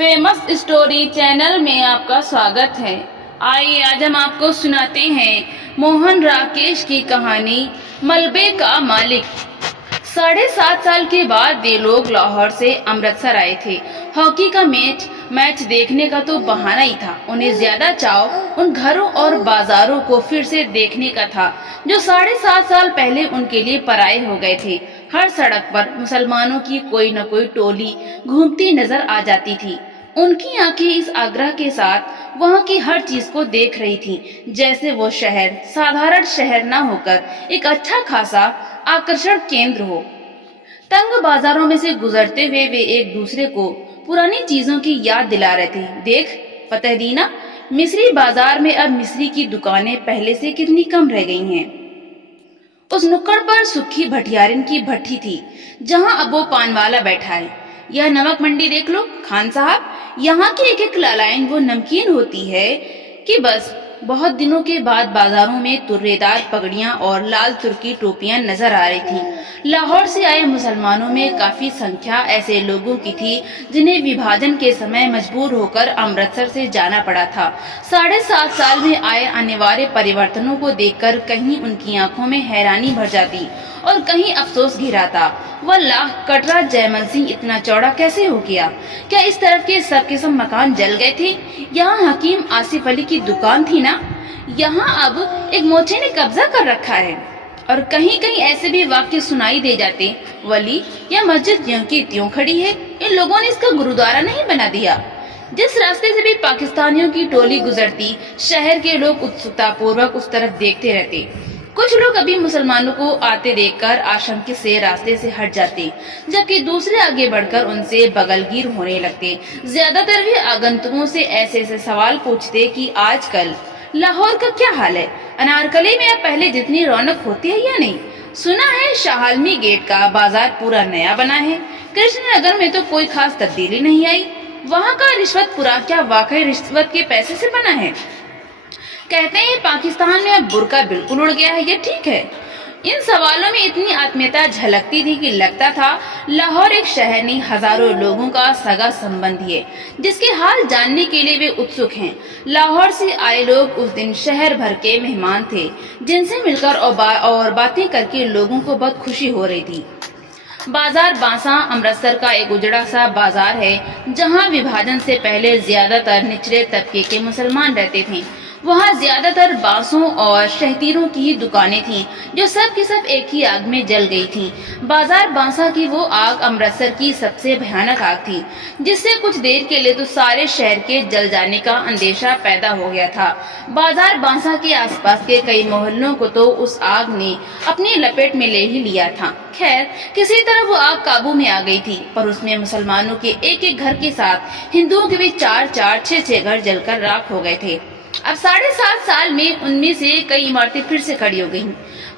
Famous story channel में आपका स्वागत है। आइए आज हम आपको सुनाते हैं मोहन राकेश की कहानी मलबे का मालिक। 7.5 साल के बाद वे लोग लाहौर से अमृतसर आए थे। हॉकी का मैच देखने का तो बहाना ही था। उन्हें ज्यादा चाव उन घरों और बाजारों को फिर से देखने का था जो 7.5 साल पहले उनके लिए पराये हो गए थे। हर सड़क पर मुसलमानों की कोई न कोई टोली घूमती नजर आ जाती थी। उनकी आंखें इस आग्रह के साथ वहां की हर चीज को देख रही थी, जैसे वो शहर साधारण शहर न होकर एक अच्छा खासा आकर्षण केंद्र हो। तंग बाजारों में से गुजरते हुए वे एक दूसरे को पुरानी चीजों की याद दिला रहे थे। देख फतेहदीना, मिस्री बाजार में अब मिस्री की दुकानें पहले से कितनी कम रह गई हैं। उस नुक्कड़ पर सुखी भटियारिन की भट्टी थी, जहां अब वो पान वाला बैठा है। यह नमक मंडी देख लो खान साहब, यहाँ की एक लाइन वो नमकीन होती है कि बस। बहुत दिनों के बाद बाजारों में तुर्रेदार पगड़ियां और लाल तुर्की टोपियां नजर आ रही थी। लाहौर से आए मुसलमानों में काफी संख्या ऐसे लोगों की थी जिन्हें विभाजन के समय मजबूर होकर अमृतसर से जाना पड़ा था। 7.5 साल में आए अनिवार्य परिवर्तनों को देखकर कहीं उनकी आंखों में हैरानी भर जाती और कहीं अफसोस घिराता। वल्लाह, कटरा जयमल सिंह इतना चौड़ा कैसे हो गया? क्या इस तरफ के सब के सब मकान जल गए थे? यहाँ हकीम आसिफ अली की दुकान थी ना, यहाँ अब एक मोचे ने कब्जा कर रखा है। और कहीं कहीं ऐसे भी वाक्य सुनाई दे जाते, वली यह मस्जिद ज्यों की त्यों खड़ी है, इन लोगों ने इसका गुरुद्वारा नहीं बना दिया। जिस रास्ते से भी पाकिस्तानियों की टोली गुजरती, शहर के लोग उत्सुकता पूर्वक उस तरफ देखते रहते। कुछ लोग अभी मुसलमानों को आते देखकर आशंकित से रास्ते से हट जाते, जबकि दूसरे आगे बढ़कर उनसे बगलगीर होने लगते। ज्यादातर वे आगंतुकों से ऐसे ऐसे सवाल पूछते कि आजकल लाहौर का क्या हाल है, अनारकली में अब पहले जितनी रौनक होती है या नहीं? सुना है शाहआलमी गेट का बाजार पूरा नया बना है। कृष्णनगर में तो कोई खास तब्दीली नहीं आई। वहाँ का रिश्वतपुरा क्या वाकई रिश्वत के पैसे से बना है? कहते हैं पाकिस्तान में अब बुर्का बिल्कुल उड़ गया है, ये ठीक है? इन सवालों में इतनी आत्मीयता झलकती थी कि लगता था लाहौर एक शहर नहीं, हजारों लोगों का सगा संबंधी है जिसके हाल जानने के लिए वे उत्सुक हैं। लाहौर से आए लोग उस दिन शहर भर के मेहमान थे, जिनसे मिलकर और बातें करके लोगों को बहुत खुशी हो रही थी। बाजार बांसा अमृतसर का एक उजड़ा सा बाजार है, जहां विभाजन से पहले ज्यादातर निचले तबके के मुसलमान रहते थे। वहाँ ज्यादातर बांसों और शहतीरों की ही दुकानें थीं, जो सब की सब एक ही आग में जल गई थीं। बाजार बांसा की वो आग अमृतसर की सबसे भयानक आग थी, जिससे कुछ देर के लिए तो सारे शहर के जल जाने का अंदेशा पैदा हो गया था। बाजार बांसा के आसपास के कई मोहल्लों को तो उस आग ने अपनी लपेट में ले ही लिया था। खैर, किसी तरह वो आग काबू में आ गई थी, पर उसमें मुसलमानों के एक एक घर के साथ हिंदुओं के भी 4-4, 6-6 घर जलकर राख हो गए थे। अब 7.5 साल में उनमें से कई इमारतें फिर से खड़ी हो गईं,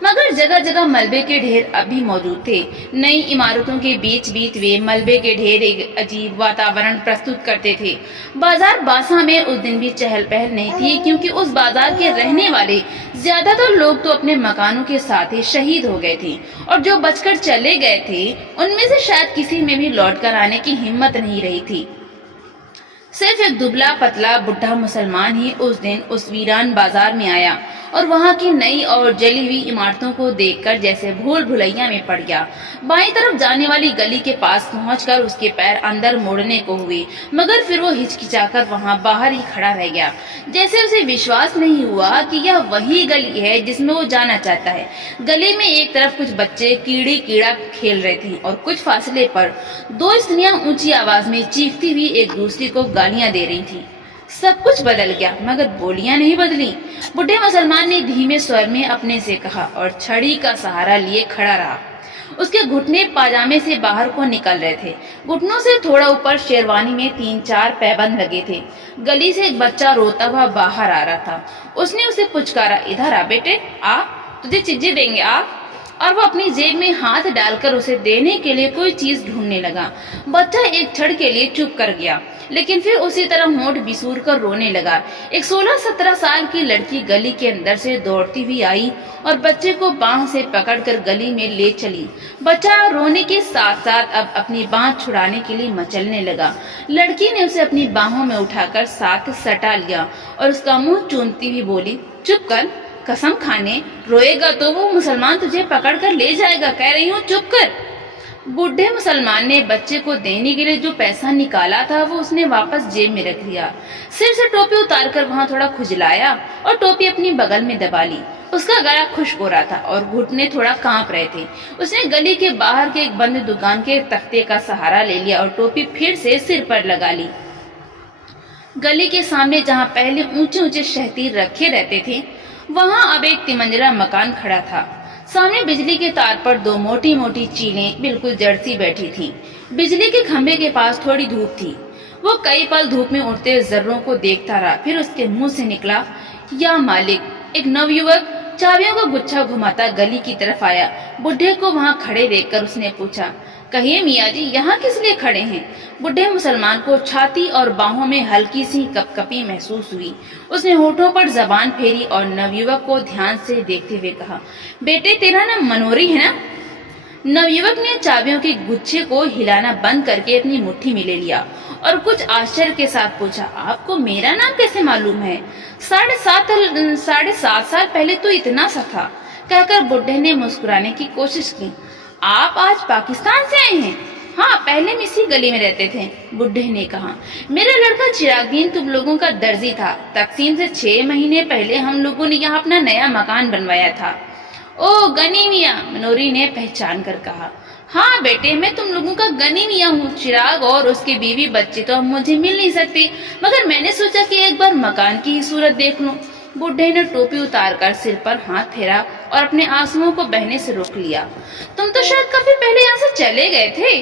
मगर जगह जगह मलबे के ढेर अभी मौजूद थे। नई इमारतों के बीच बीच वे मलबे के ढेर एक अजीब वातावरण प्रस्तुत करते थे। बाजार बांसा में उस दिन भी चहल पहल नहीं थी, क्योंकि उस बाजार के रहने वाले ज्यादातर लोग तो अपने मकानों के साथ ही शहीद हो गए थे, और जो बचकर चले गए थे उनमें से शायद किसी में भी लौट कर आने की हिम्मत नहीं रही थी। सिर्फ एक दुबला पतला बुढ़ा मुसलमान ही उस दिन उस वीरान बाजार में आया और वहां की नई और जली हुई इमारतों को देखकर जैसे भूल भुलैया में पड़ गया। बाईं तरफ जाने वाली गली के पास पहुंचकर उसके पैर अंदर मोड़ने को हुए, मगर फिर वो हिचकिचाकर वहां बाहर ही खड़ा रह गया, जैसे उसे विश्वास नहीं हुआ कि यह वही गली है जिसमें वो जाना चाहता है। गली में एक तरफ कुछ बच्चे कीड़ी कीड़ा खेल रहे थे और कुछ फासले पर 2 स्त्रियां ऊंची आवाज में चीखती हुई एक दूसरे को गालियां दे रही थी। सब कुछ बदल गया, मगर बोलियां नहीं बदली। बुढ़े मुसलमान ने धीमे स्वर में अपने से कहा और छड़ी का सहारा लिए खड़ा रहा। उसके घुटने पाजामे से बाहर को निकल रहे थे। घुटनों से थोड़ा ऊपर शेरवानी में 3-4 पैबंद लगे थे। गली से एक बच्चा रोता हुआ बाहर आ रहा था। उसने उसे पुचकारा, इधर आ बेटे, आ, तुझे चीजें देंगे, आ। और वो अपनी जेब में हाथ डालकर उसे देने के लिए कोई चीज ढूंढने लगा। बच्चा एक क्षण के लिए चुप कर गया, लेकिन फिर उसी तरह होंठ बिसूर कर रोने लगा। एक 16-17 साल की लड़की गली के अंदर से दौड़ती हुई आई और बच्चे को बांह से पकड़कर गली में ले चली। बच्चा रोने के साथ साथ अब अपनी बांह छुड़ाने के लिए मचलने लगा। लड़की ने उसे अपनी बाहों में उठाकर साथ सटा लिया और उसका मुंह चूमती हुई बोली, चुप कर, कसम खाने, रोएगा तो वो मुसलमान तुझे पकड़ कर ले जाएगा, कह रही हूँ चुप कर। बूढ़े मुसलमान ने बच्चे को देने के लिए जो पैसा निकाला था वो उसने वापस जेब में रख लिया। सिर से टोपी उतारकर वहां थोड़ा खुजलाया और टोपी अपनी बगल में दबा ली। उसका गला खुश्क हो रहा था और घुटने थोड़ा कांप रहे थे। उसने गली के बाहर के एक बंद दुकान के तख्ते का सहारा ले लिया और टोपी फिर से सिर पर लगा ली। गली के सामने जहाँ पहले ऊंचे ऊंचे शहतीर रखे रहते थे, वहाँ अब एक तिमंजिला मकान खड़ा था। सामने बिजली के तार पर दो मोटी मोटी चीलें बिल्कुल जड़ सी बैठी थीं। बिजली के खंभे के पास थोड़ी धूप थी। वो कई पल धूप में उड़ते जर्रों को देखता रहा। फिर उसके मुंह से निकला, या मालिक। एक नवयुवक चाबियों का गुच्छा घुमाता गली की तरफ आया। बुढ़े को वहाँ खड़े देखकर उसने पूछा, कहिए मियाँ जी, यहाँ किस लिए खड़े हैं? बुढ़े मुसलमान को छाती और बाहों में हल्की सी कपकपी महसूस हुई। उसने होठों पर जबान फेरी और नवयुवक को ध्यान से देखते हुए कहा, बेटे तेरा नाम मनोरी है ना? नवयुवक ने चाबियों के गुच्छे को हिलाना बंद करके अपनी मुट्ठी में ले लिया और कुछ आश्चर्य के साथ पूछा, आपको मेरा नाम कैसे मालूम है? 7.5 साल पहले तो इतना सा था, कहकर बुढ़े ने मुस्कुराने की कोशिश की। आप आज पाकिस्तान से आए हैं? हाँ, पहले हम इसी गली में रहते थे, बुढ़े ने कहा। मेरा लड़का चिरागदीन तुम लोगों का दर्जी था। तकसीम से 6 महीने पहले हम लोगों ने यहाँ अपना नया मकान बनवाया था। ओ गनी मियाँ, मनोरी ने पहचान कर कहा। हाँ बेटे, मैं तुम लोगों का गनी मियाँ हूँ। चिराग और उसके बीवी बच्चे तो अब मुझे मिल नहीं सकते, मगर मैंने सोचा कि एक बार मकान की ही सूरत देख लूं। बुढ़े ने टोपी उतारकर सिर पर हाथ फेरा और अपने आंसुओं को बहने से रोक लिया। तुम तो शायद काफी पहले यहाँ से चले गए थे,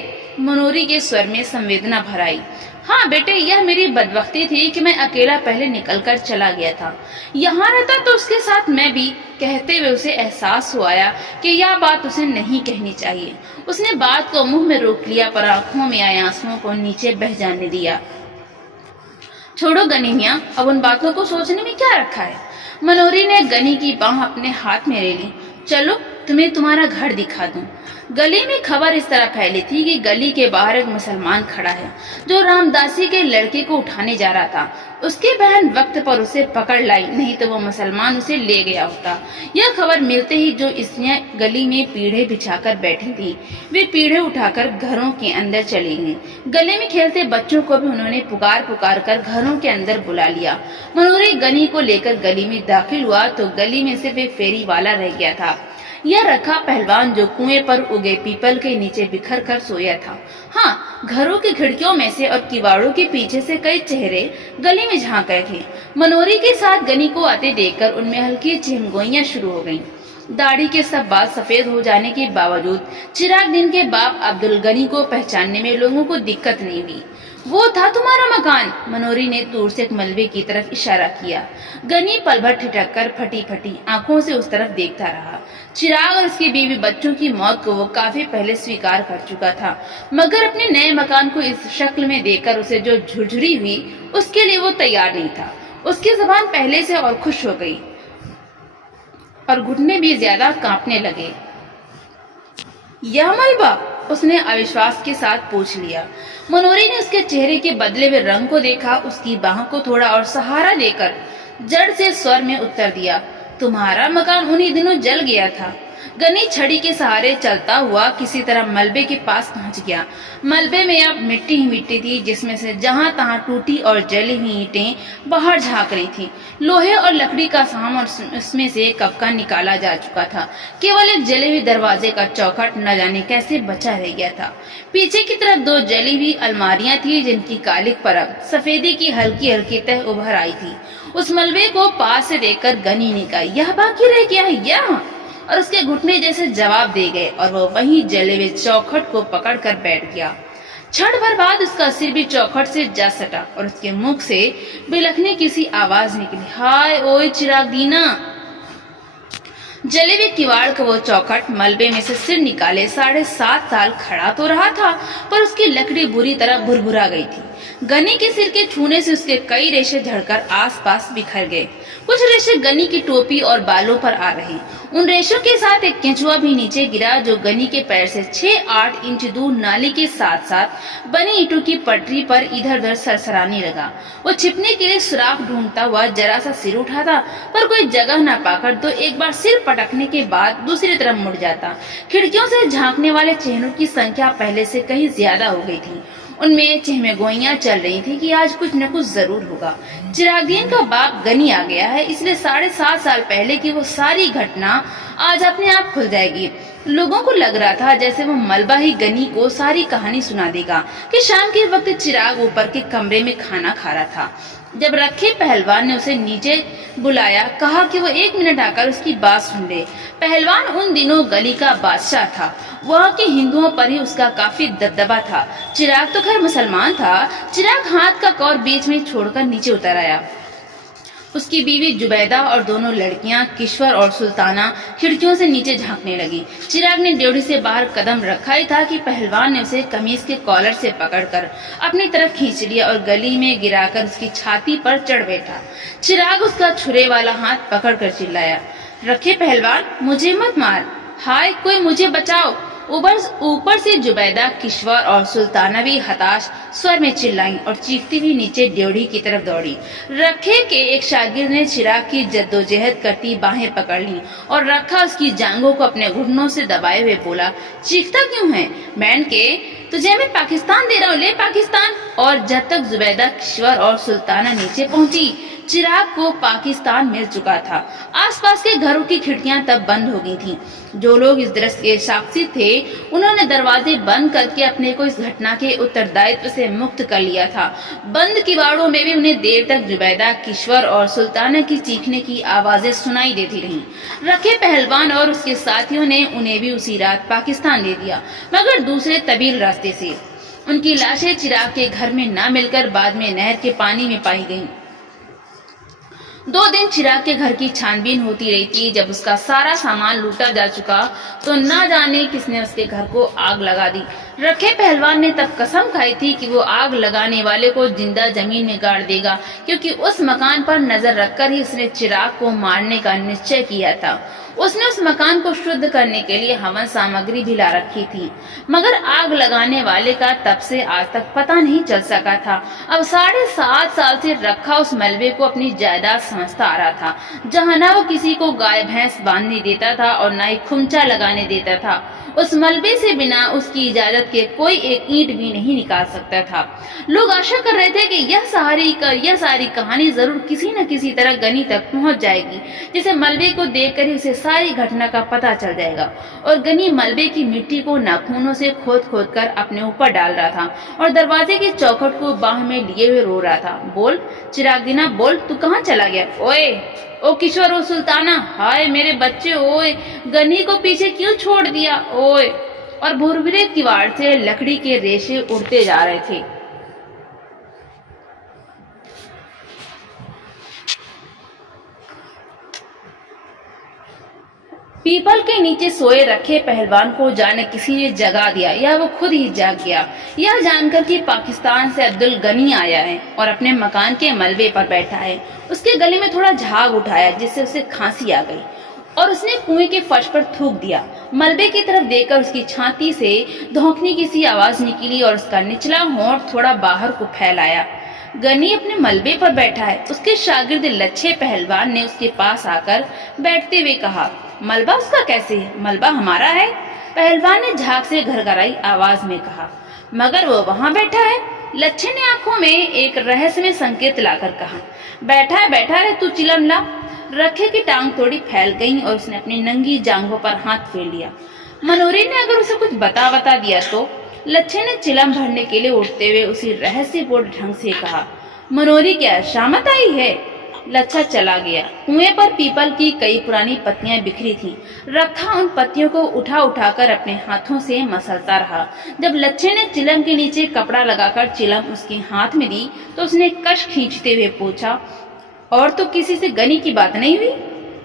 मनोरी के स्वर में संवेदना भर आई। हाँ बेटे, यह मेरी बदबख्ती थी कि मैं अकेला पहले निकलकर चला गया था। यहाँ रहता तो उसके साथ मैं भी, कहते हुए उसे एहसास हुआ कि यह बात उसे नहीं कहनी चाहिए। उसने बात को मुंह में रोक लिया पर आंखों में आए आंसुओं को नीचे बह जाने दिया। छोड़ो गनी मियाँ, अब उन बातों को सोचने में क्या रखा है। मनोरी ने गनी की बाह अपने हाथ में ले ली। चलो तुम्हें तुम्हारा घर दिखा दूं। गली में खबर इस तरह फैली थी कि गली के बाहर एक मुसलमान खड़ा है जो रामदासी के लड़के को उठाने जा रहा था। उसकी बहन वक्त पर उसे पकड़ लाई, नहीं तो वो मुसलमान उसे ले गया होता। यह खबर मिलते ही जो इसने गली में पीढ़े बिछाकर बैठी थी, वे पीढ़े उठाकर घरों के अंदर चली गईं। गली में खेलते बच्चों को भी उन्होंने पुकार पुकार कर घरों के अंदर बुला लिया। मनोरी गनी को लेकर गली में दाखिल हुआ तो गली में सिर्फ एक फेरी वाला रह गया था। यह रखा पहलवान जो कुएं पर उगे पीपल के नीचे बिखर कर सोया था। हाँ, घरों की खिड़कियों में से और किवाड़ों के पीछे से कई चेहरे गली में झांक रहे थे। मनोरी के साथ गनी को आते देखकर उनमें हल्की चिमगोइयां शुरू हो गईं। दाढ़ी के सब बाल सफेद हो जाने के बावजूद चिरागदीन के बाप अब्दुल गनी को पहचानने में लोगों को दिक्कत नहीं हुई। वो था तुम्हारा मकान, मनोरी ने दूर से एक मलबे की तरफ इशारा किया। गनी पल भर ठिठक कर फटी फटी आंखों से उस तरफ देखता रहा। चिराग और उसकी बीवी बच्चों की मौत को वो काफी पहले स्वीकार कर चुका था, मगर अपने नए मकान को इस शक्ल में देखकर उसे जो झुरझुरी हुई उसके लिए वो तैयार नहीं था। उसकी जुबान पहले से और खुश हो गई और घुटने भी ज्यादा कांपने लगे। यह मलबा? उसने अविश्वास के साथ पूछ लिया। मनोरी ने उसके चेहरे के बदले हुए रंग को देखा, उसकी बाहों को थोड़ा और सहारा देकर जड़ से स्वर में उत्तर दिया, तुम्हारा मकान उन्हीं दिनों जल गया था। गनी छड़ी के सहारे चलता हुआ किसी तरह मलबे के पास पहुंच गया। मलबे में अब मिट्टी ही मिट्टी थी, जिसमें से जहां तहां टूटी और जली हुई ईंटें बाहर झांक रही थी। लोहे और लकड़ी का सामान उसमें से कब का निकाला जा चुका था। केवल एक जले हुए दरवाजे का चौखट न जाने कैसे बचा रह गया था। पीछे की तरफ 2 जली हुई अलमारियां थी, जिनकी कालिक पर अब सफेदी की हल्की हल्की तह उभर आई थी। उस मलबे को पास से देखकर गनी ने कहा, यह बाकी रह गया है यहाँ? और उसके घुटने जैसे जवाब दे गए और वो वहीं जले हुए चौखट को पकड़कर बैठ गया। क्षण भर बाद उसका सिर भी चौखट से जा सटा और उसके मुख से बिलखने की सी आवाज निकली, हाय ओए चिरागदीना। जले हुए किवाड़ का वो चौखट मलबे में से सिर निकाले 7.5 साल खड़ा तो रहा था, पर उसकी लकड़ी बुरी तरह भुरभुरा गई थी। गनी के सिर के छूने से उसके कई रेशे झड़कर आसपास बिखर गए। कुछ रेशे गनी की टोपी और बालों पर आ रहे। उन रेशों के साथ एक केंचुआ भी नीचे गिरा, जो गनी के पैर से 6-8 इंच दूर नाली के साथ साथ बनी ईंटों की पटरी पर इधर उधर सरसराने लगा। वो छिपने के लिए सुराख ढूंढता हुआ जरा सा सिर उठाता, पर कोई जगह न पाकर तो एक बार सिर पटकने के बाद दूसरी तरफ मुड़ जाता। खिड़कियों से झांकने वाले चेहरों की संख्या पहले से कहीं ज्यादा हो गई थी। उनमें चहमगोइयां चल रही थी कि आज कुछ न कुछ जरूर होगा। चिरागदीन का बाप गनी आ गया है, इसलिए 7.5 साल पहले की वो सारी घटना आज अपने आप खुल जाएगी। लोगों को लग रहा था जैसे वो मलबा ही गनी को सारी कहानी सुना देगा कि शाम के वक्त चिराग ऊपर के कमरे में खाना खा रहा था। जब रखे पहलवान ने उसे नीचे बुलाया, कहा कि वो 1 मिनट आकर उसकी बात सुन ले। पहलवान उन दिनों गली का बादशाह था। वहाँ के हिंदुओं पर ही उसका काफी दबदबा था। चिराग तो खैर मुसलमान था। चिराग हाथ का कौर बीच में छोड़कर नीचे उतर आया। उसकी बीवी जुबैदा और दोनों लड़कियां किश्वर और सुल्ताना खिड़कियों से नीचे झांकने लगी। चिराग ने ड्योढ़ी से बाहर कदम रखा ही था कि पहलवान ने उसे कमीज के कॉलर से पकड़कर अपनी तरफ खींच लिया और गली में गिराकर उसकी छाती पर चढ़ बैठा। चिराग उसका छुरे वाला हाथ पकड़कर चिल्लाया, रखे पहलवान, मुझे मत मार, हाय कोई मुझे बचाओ। ऊपर से जुबैदा, किश्वर और सुल्ताना भी हताश स्वर में चिल्लाई और चीखती हुई नीचे ड्योढ़ी की तरफ दौड़ी। रखे के एक शागिर्द ने चिराग की जद्दोजहद करती बाहें पकड़ ली और रखा उसकी जांघों को अपने घुटनों से दबाए हुए बोला, चीखता क्यों है? बैंड के तुझे मैं पाकिस्तान दे रहा हूँ, ले पाकिस्तान। और जब तक जुबैदा, किश्वर और सुल्ताना नीचे पहुंची, चिराग को पाकिस्तान मिल चुका था। आसपास के घरों की खिड़कियां तब बंद हो गई थीं। जो लोग इस दृश्य के साक्षी थे, उन्होंने दरवाजे बंद करके अपने को इस घटना के उत्तरदायित्व से मुक्त कर लिया था। बंद किवाड़ों में भी उन्हें देर तक जुबैदा, किश्वर और सुल्ताना की चीखने की आवाजें सुनाई देती रहीं। रखे पहलवान और उसके साथियों ने उन्हें भी उसी रात पाकिस्तान दे दिया, मगर दूसरे तबील रास्ते से। उनकी लाशें चिराग के घर में न मिलकर बाद में नहर के पानी में पाई गईं। 2 दिन चिराग के घर की छानबीन होती रही थी। जब उसका सारा सामान लूटा जा चुका तो न जाने किसने उसके घर को आग लगा दी। रखे पहलवान ने तब कसम खाई थी कि वो आग लगाने वाले को जिंदा जमीन में गाड़ देगा, क्योंकि उस मकान पर नजर रखकर ही उसने चिराग को मारने का निश्चय किया था। उसने उस मकान को शुद्ध करने के लिए हवन सामग्री भी ला रखी थी, मगर आग लगाने वाले का तब से आज तक पता नहीं चल सका था। अब 7.5 साल से रखा उस मलबे को अपनी जायदाद समझता आ रहा था, जहाँ न वो किसी को गाय भैंस बांधने देता था और न ही खुमचा लगाने देता था। उस मलबे से बिना उसकी इजाजत के कोई एक ईंट भी नहीं निकाल सकता था। लोग आशा कर रहे थे कि यह सारी कहानी जरूर किसी न किसी तरह गनी तक पहुंच जाएगी, जिसे मलबे को देखकर ही उसे सारी घटना का पता चल जाएगा। और गनी मलबे की मिट्टी को नाखूनों से खोद खोद कर अपने ऊपर डाल रहा था और दरवाजे की चौखट को बाह में लिए हुए रो रहा था। बोल चिरागदीना, बोल, तू कहाँ चला गया? ओए ओ किशोर, ओ सुल्ताना, हाय मेरे बच्चे, ओए गनी को पीछे क्यों छोड़ दिया? ओए। और भुरभुरे किवाड़ से लकड़ी के रेशे उड़ते जा रहे थे। पीपल के नीचे सोए रखे पहलवान को जाने किसी ने जगा दिया या वो खुद ही जाग गया, यह जानकर कि पाकिस्तान से अब्दुल गनी आया है और अपने मकान के मलबे पर बैठा है। उसके गले में थोड़ा झाग उठाया, जिससे उसे खांसी आ गई और उसने कुएं के फर्श पर थूक दिया। मलबे की तरफ देखकर उसकी छाती से धौंकने की सी आवाज निकली और उसका निचला होंठ थोड़ा बाहर को फैलाया। गनी अपने मलबे पर बैठा है। उसके शागिर्द लच्छे पहलवान ने उसके पास आकर बैठते हुए कहा, मलबा उसका कैसे है? मलबा हमारा है, पहलवान ने झाग से घरघराई आवाज में कहा। मगर वो वहां बैठा है, लच्छे ने आंखों में एक रहस्यमय संकेत लाकर कहा। बैठा है, तू चिलम ला। रखे की टांग थोड़ी फैल गई और उसने अपनी नंगी जांघों पर हाथ फेर लिया। मनोरी ने अगर उसे कुछ बता दिया तो? लच्छे ने चिलम भरने के लिए उठते हुए उसी रहस्यपूर्ण ढंग से कहा। मनोरी क्या शामत आई है? लच्छा चला गया। कुएं पर पीपल की कई पुरानी पत्तियां बिखरी थीं। रखा उन पत्तियों को उठाकर अपने हाथों से मसलता रहा। जब लच्छे ने चिलम के नीचे कपड़ा लगाकर चिलम उसके हाथ में दी तो उसने कश खींचते हुए पूछा, और तो किसी से गनी की बात नहीं हुई?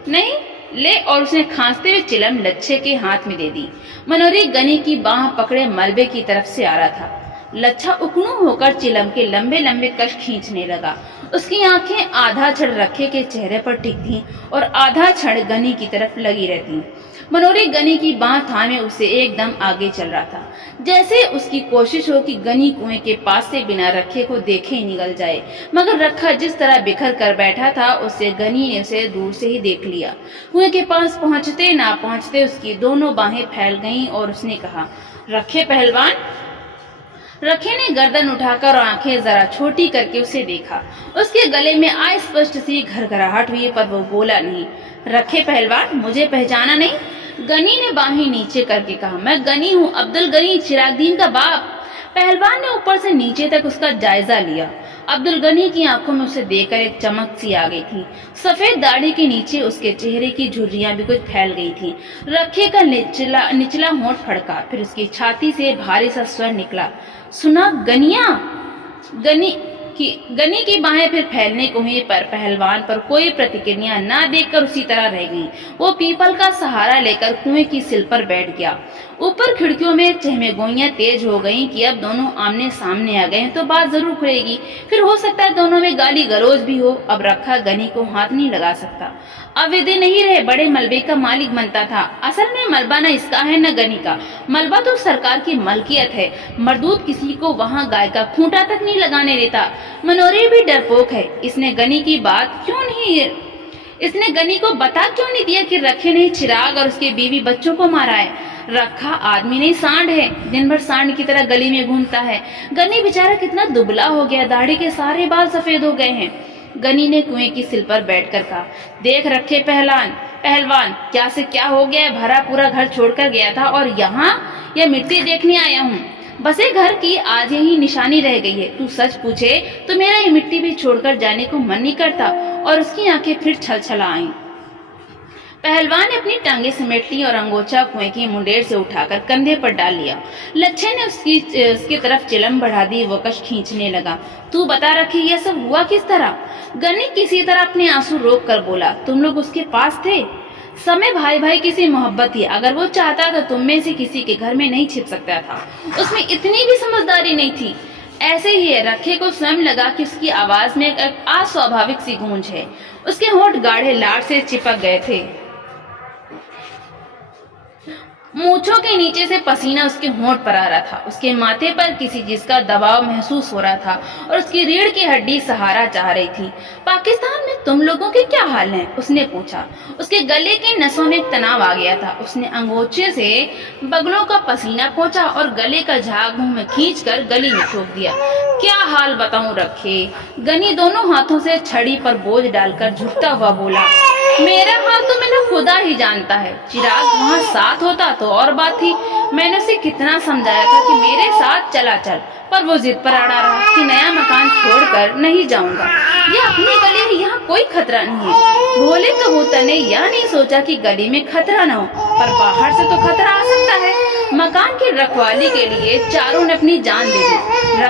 नहीं, ले, और उसने खांसते हुए चिलम लच्छे के हाथ में दे दी। मनोहरी गनी की बाह पकड़े मलबे की तरफ से आ रहा था। लच्छा उकड़ू होकर चिलम के लंबे लंबे कश खींचने लगा। उसकी आंखें आधा क्षण रखे के चेहरे पर टिकती और आधा क्षण गनी की तरफ लगी रहती। मनोहरी गनी की बाह थामे उसे एकदम आगे चल रहा था, जैसे उसकी कोशिश हो कि गनी कुएं के पास से बिना रखे को देखे ही निकल जाए। मगर रखा जिस तरह बिखर कर बैठा था, उससे गनी ने उसे दूर से ही देख लिया। कुएं के पास पहुंचते ना पहुंचते उसकी दोनों बाहें फैल गईं और उसने कहा, रखे पहलवान। रखे ने गर्दन उठाकर और आंखें जरा छोटी करके उसे देखा। उसके गले में अस्पष्ट सी घरघराहट हुई, पर वो बोला नहीं। रखे पहलवान, मुझे पहचाना नहीं? गनी ने बाहें नीचे करके कहा, मैं गनी हूँ, अब्दुल गनी, चिरागदीन का बाप। पहलवान ने ऊपर से नीचे तक उसका जायजा लिया। अब्दुल गनी की आंखों में उसे देखकर एक चमक सी आ गई थी। सफेद दाढ़ी के नीचे उसके चेहरे की झुर्रियां भी कुछ फैल गई थी। रखे का निचला होंठ फड़का, फिर उसकी छाती से भारी सा स्वर निकला, सुना गनिया। गनी की बाहें फिर फैलने को हुई, पर पहलवान पर कोई प्रतिक्रिया न देखकर उसी तरह रह गई। वो पीपल का सहारा लेकर कुएं की सिल पर बैठ गया। ऊपर खिड़कियों में चहमेगोइयां तेज हो गईं कि अब दोनों आमने सामने आ गए हैं तो बात जरूर खुलेगी। फिर हो सकता है दोनों में गाली गलौज भी हो। अब रखा गनी को हाथ नहीं लगा सकता। अब वे दिन नहीं रहे बड़े मलबे का मालिक बनता था। असल में मलबा न इसका है न गनी का। मलबा तो सरकार की मलकियत है। मरदूत किसी को वहाँ गाय का खूंटा तक नहीं लगाने देता। मनोहरी भी डरपोक है। इसने गनी को बता क्यों नहीं दिया कि रखे ने चिराग और उसके बीवी बच्चों को मारा है? रखा आदमी नहीं, सांड है। दिन भर सांड की तरह गली में घूमता है। गनी बेचारा कितना दुबला हो गया, दाढ़ी के सारे बाल सफेद हो गए हैं। गनी ने कुएं की सिल पर बैठकर कहा, देख रखे पहलवान, क्या से क्या हो गया है? भरा पूरा घर छोड़कर गया था और यहाँ यह मिट्टी देखने आया हूँ। बसे घर की आज यही निशानी रह गई है। तू सच पूछे तो मेरा ये मिट्टी भी छोड़कर जाने को मन नहीं करता। और उसकी आंखें फिर छलछला आईं। पहलवान ने अपनी टांगे समेट ली और अंगोछा कुएं की मुंडेर से उठाकर कंधे पर डाल लिया। लच्छे ने उसकी तरफ चिलम बढ़ा दी। वो कश खींचने लगा, तू बता रखी यह सब हुआ किस तरह? गनी किसी तरह अपने आंसू रोक कर बोला, तुम लोग उसके पास थे। समय भाई भाई की सी मोहब्बत थी। अगर वो चाहता तो तुम में से किसी के घर में नहीं छिप सकता था। उसमें इतनी भी समझदारी नहीं थी। ऐसे ही रखे को स्वयं लगा कि उसकी आवाज में एक अस्वाभाविक सी गूंज है। उसके होंठ गाढ़े लाड़ से चिपक गए थे। मूंछों के नीचे से पसीना उसके होंठ पर आ रहा था। उसके माथे पर किसी चीज का दबाव महसूस हो रहा था और उसकी रीढ़ की हड्डी सहारा चाह रही थी। पाकिस्तान में तुम लोगों के क्या हाल हैं? उसने पूछा। उसके गले की नसों में तनाव आ गया था। उसने अंगोछे से बगलों का पसीना पोंछा और गले का झाग मुंह में खींचकर गली में ठोक दिया। क्या हाल बताऊं रखे? गनी दोनों हाथों से छड़ी पर बोझ डालकर झुकता हुआ बोला, मेरा हाल तो मेरा खुदा ही जानता है। चिराग वहाँ साथ होता तो और बात थी। मैंने उसे कितना समझाया था कि मेरे साथ चला चल, पर वो जिद पर अड़ा रहा कि नया मकान छोड़कर नहीं जाऊंगा। ये अपनी गली है, यहाँ कोई खतरा नहीं है। भोले कबूतर ने यह नहीं सोचा कि गली में खतरा न हो, पर बाहर से तो खतरा आ सकता है। मकान की रखवाली के लिए चारों ने अपनी जान दे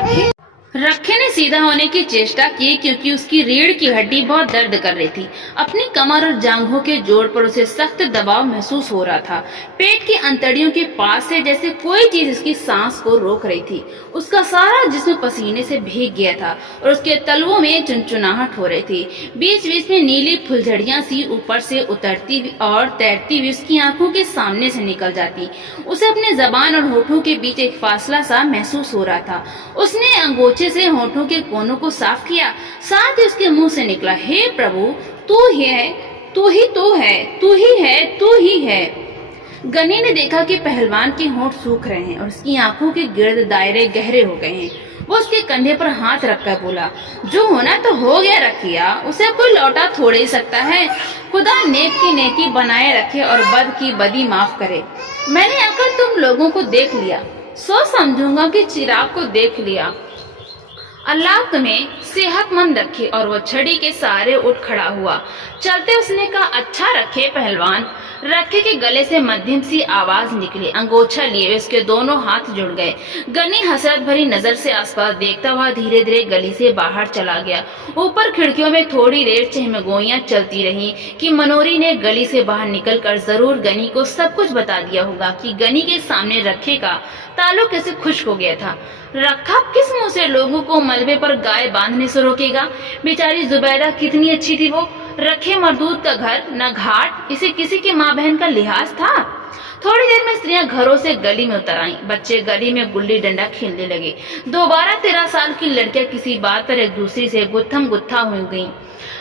दी। रखे ने सीधा होने की चेष्टा की क्योंकि उसकी रीढ़ की हड्डी बहुत दर्द कर रही थी। अपनी कमर और जांघों के जोड़ पर उसे सख्त दबाव महसूस हो रहा था। पेट की अंतड़ियों के पास से जैसे कोई चीज उसकी सांस को रोक रही थी। उसका सारा जिस्म पसीने से भीग गया था और उसके तलवों में चुनचुनाहट हो रही थी। बीच बीच में नीली फुलझड़ियां सी ऊपर से उतरती और तैरती हुई उसकी आंखों के सामने से निकल जाती। उसे अपने जबान और होठों के बीच एक फासला सा महसूस हो रहा था। उसने अंगोछे से होठों के कोनों को साफ किया। साथ ही उसके मुंह से निकला, हे प्रभु, तू ही है, तू ही तो है, तू ही है, तू ही है। गनी ने देखा कि पहलवान के होंठ सूख रहे हैं और उसकी आंखों के गिर्द दायरे गहरे हो गए हैं। वो उसके कंधे पर हाथ रखकर बोला, जो होना तो हो गया रखिया, उसे कोई लौटा थोड़े ही सकता है। खुदा नेक की नेकी बनाए रखे और बद की बदी माफ करे। मैंने आकर तुम लोगों को देख लिया, सो समझूंगा कि चिराग को देख लिया। अल्लाह तुम्हें सेहतमंद रखे। और वो छड़ी के सहारे उठ खड़ा हुआ। चलते उसने कहा, अच्छा रखे पहलवान। रखे के गले से मध्यम सी आवाज निकली। अंगोछा लिए उसके दोनों हाथ जुड़ गए। गनी हसरत भरी नजर से आसपास देखता हुआ धीरे धीरे गली से बाहर चला गया। ऊपर खिड़कियों में थोड़ी देर चहमगोइयां चलती रही कि मनोरी ने गली से बाहर निकलकर जरूर गनी को सब कुछ बता दिया होगा कि गनी के सामने रखे का ताल्लुक कैसे खुश्क हो गया था। रखा किस मुंह से लोगों को मलबे पर गाय बांधने से रोकेगा? बेचारी जुबैदा कितनी अच्छी थी वो। रखे मरदूद का घर न घाट, इसे किसी की माँ बहन का लिहाज था। थोड़ी देर में स्त्रियां घरों से गली में उतर आईं। बच्चे गली में गुल्ली डंडा खेलने लगे। 12-13 साल की लड़कियां किसी बात पर एक दूसरी से गुत्थम गुत्था हो गईं।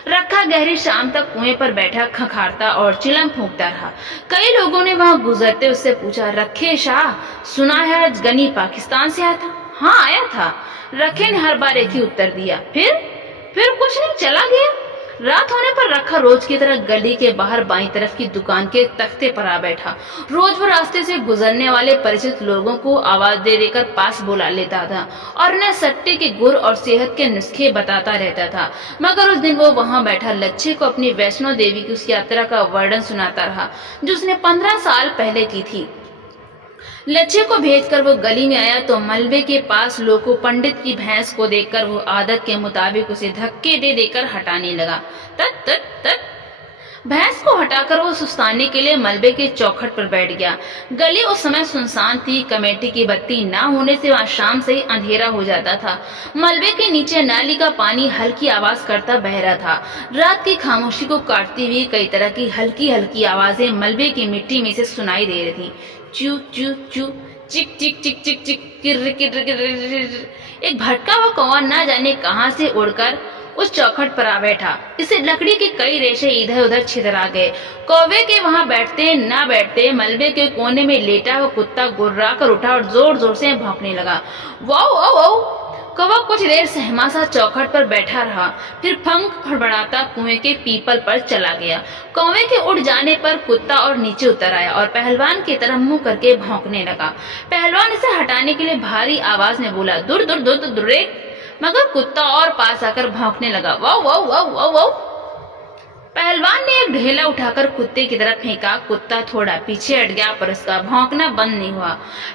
रखा गहरी शाम तक कुएं पर बैठा खखारता और चिलम फूंकता रहा। कई लोगों ने वहां गुजरते उससे पूछा, रखे शाह, सुना है आज गनी पाकिस्तान से आया था? हाँ, आया था। रखे ने हर बार एक ही उत्तर दिया। फिर कुछ नहीं, चला गया। रात होने पर रखा रोज की तरह गली के बाहर बाईं तरफ की दुकान के तख्ते पर आ बैठा। रोज वो रास्ते से गुजरने वाले परिचित लोगों को आवाज दे देकर पास बुला लेता था और उन्हें सट्टे के गुर और सेहत के नुस्खे बताता रहता था। मगर उस दिन वो वहां बैठा लच्छे को अपनी वैष्णो देवी की उस यात्रा का वर्णन सुनाता रहा जो उसने 15 साल पहले की थी। लच्छे को भेजकर वो गली में आया तो मलबे के पास लोको पंडित की भैंस को देखकर वो आदत के मुताबिक उसे धक्के दे देकर हटाने लगा। तत तत तत भैंस को हटाकर वो सुस्ताने के लिए मलबे के चौखट पर बैठ गया। गली उस समय सुनसान थी। कमेटी की बत्ती ना होने से वहां शाम से ही अंधेरा हो जाता था। मलबे के नीचे नाली का पानी हल्की आवाज करता बह रहा था। रात की खामोशी को काटती हुई कई तरह की हल्की हल्की आवाजें मलबे की मिट्टी में से सुनाई दे रही थी। चू चू चू, चिक चिक चिक चिक चिक, किर्र किर्र किर्र। एक भटका हुआ कौवा ना जाने कहां से उड़कर उस चौखट पर आ बैठा। इसे लकड़ी के कई रेशे इधर उधर छितरा गए। कौवे के वहां बैठते ना बैठते मलबे के कोने में लेटा हुआ कुत्ता गुर्रा कर उठा और जोर जोर से भौंकने लगा। Wow wow wow. कौवा कुछ देर सहमा सा चौखट पर बैठा रहा, फिर पंख फड़फड़ाता कुएं के पीपल पर चला गया। कौवे के उड़ जाने पर कुत्ता और नीचे उतर आया और पहलवान की तरफ मुंह करके भौंकने लगा। पहलवान इसे हटाने के लिए भारी आवाज में बोला, दूर दूर दूर दूर। मगर कुत्ता और पास आकर भौंकने लगा। Wow wow wow wow wow. पहलवान ने एक ढेला उठाकर कुत्ते की तरफ फेंका। कुत्ता थोड़ा पीछे हट गया पर उसका भौंकना बंद नहीं हुआ।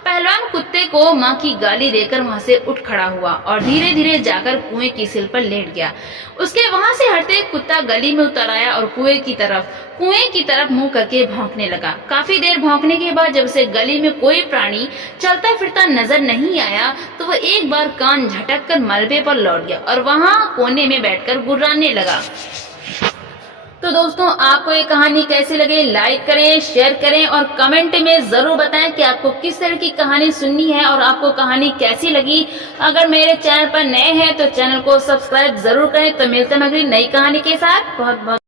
पहलवान कुत्ते को माँ की गाली देकर वहां से उठ खड़ा हुआ और धीरे धीरे जाकर कुएं की सिल पर लेट गया। उसके वहां से हटते कुत्ता गली में उतर आया और कुएं की तरफ मुंह करके भौंकने लगा। काफी देर भौंकने के बाद जब उसे गली में कोई प्राणी चलता फिरता नजर नहीं आया तो वह एक बार कान झटक कर मलबे पर लौट गया और वहां कोने में बैठकर गुर्राने लगा। तो दोस्तों, आपको ये कहानी कैसी लगी? लाइक करें, शेयर करें और कमेंट में जरूर बताएं कि आपको किस तरह की कहानी सुननी है और आपको कहानी कैसी लगी। अगर मेरे चैनल पर नए हैं तो चैनल को सब्सक्राइब जरूर करें। तो मिलते हैं अगली नई कहानी के साथ। बहुत बहुत